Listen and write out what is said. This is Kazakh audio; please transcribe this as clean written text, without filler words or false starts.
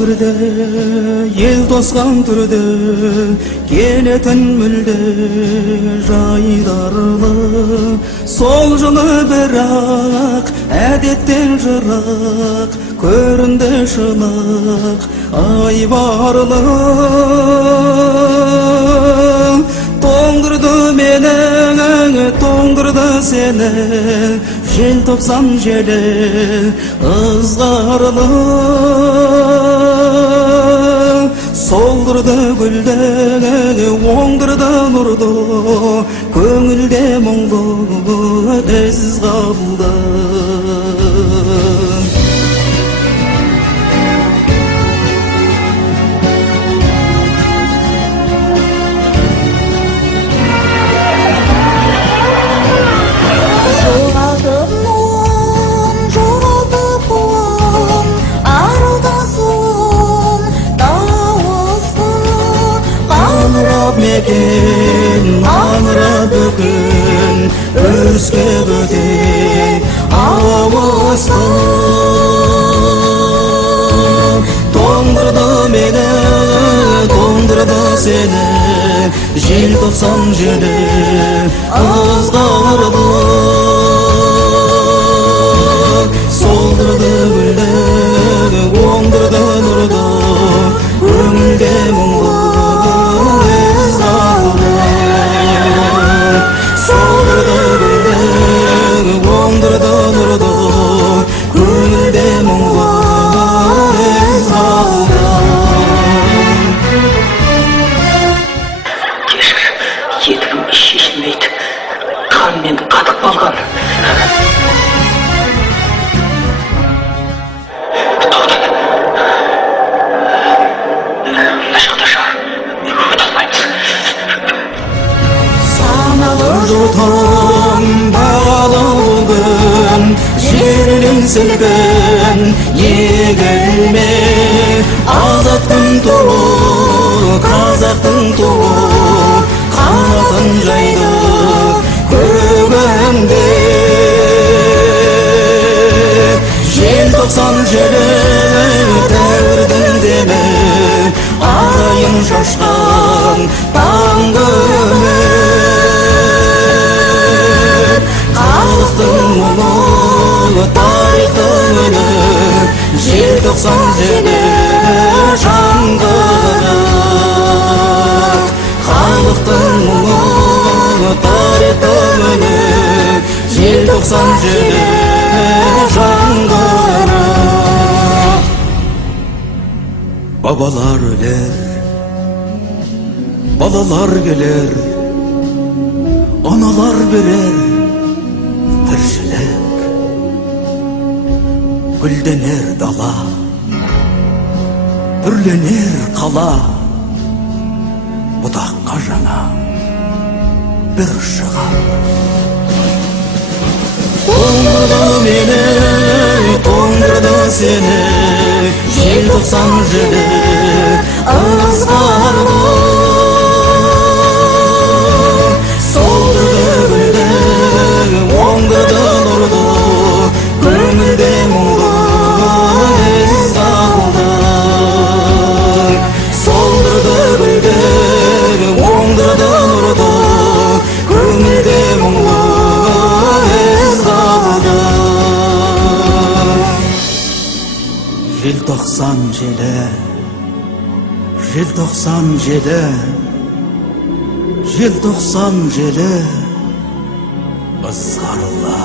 Birde, el toskan türde, keleten mülde, jaydarlı. Sol жылы бірақ, әдеттен жырақ, көрінді шынық, айбарлы. Тоңдырды мені, тоңдырды сені, желтоқсан желі, ызғарлы. Солдырды гүлді, оңдырды нұрды, көңілде мұңды із қалды. Мекен аңыра бүгін өріске бөтен ауысты. Тоңдырды мені, тоңдырды сені, желтоқсан желі ызғарлы. Солдырды гүлді, оңдырды нұрды, көңілде мұңды. Сілгін егілме, азаттың туы, қазақтың туы, қанатын жайды көгімде. Желтоқсан желі дәуірдің демі, арайын шашқан таңғымы. Халықтың мұңы, тарихтың үні, желтоқсан желі жаңғырық. Халықтың мұңы, тарихтың үні, желтоқсан желі жаңғырық. Бабалар өлер, балалар келер, аналар берер тіршілік. Гүлденер дала, түрленер қала, бұтаққа жаңа бір шығар. Тоңдырды мені, тоңдырды сені, желтоқсан желі ызғарлы. Солдырды гүлді, оңдырды нұрды, көңілде мұңды із қалды. Солдырды гүлді, оңдырды нұрды, көңілде мұңды із қалды. Желтоқсан желі, желтоқсан желі, желтоқсан желі ызғарлы.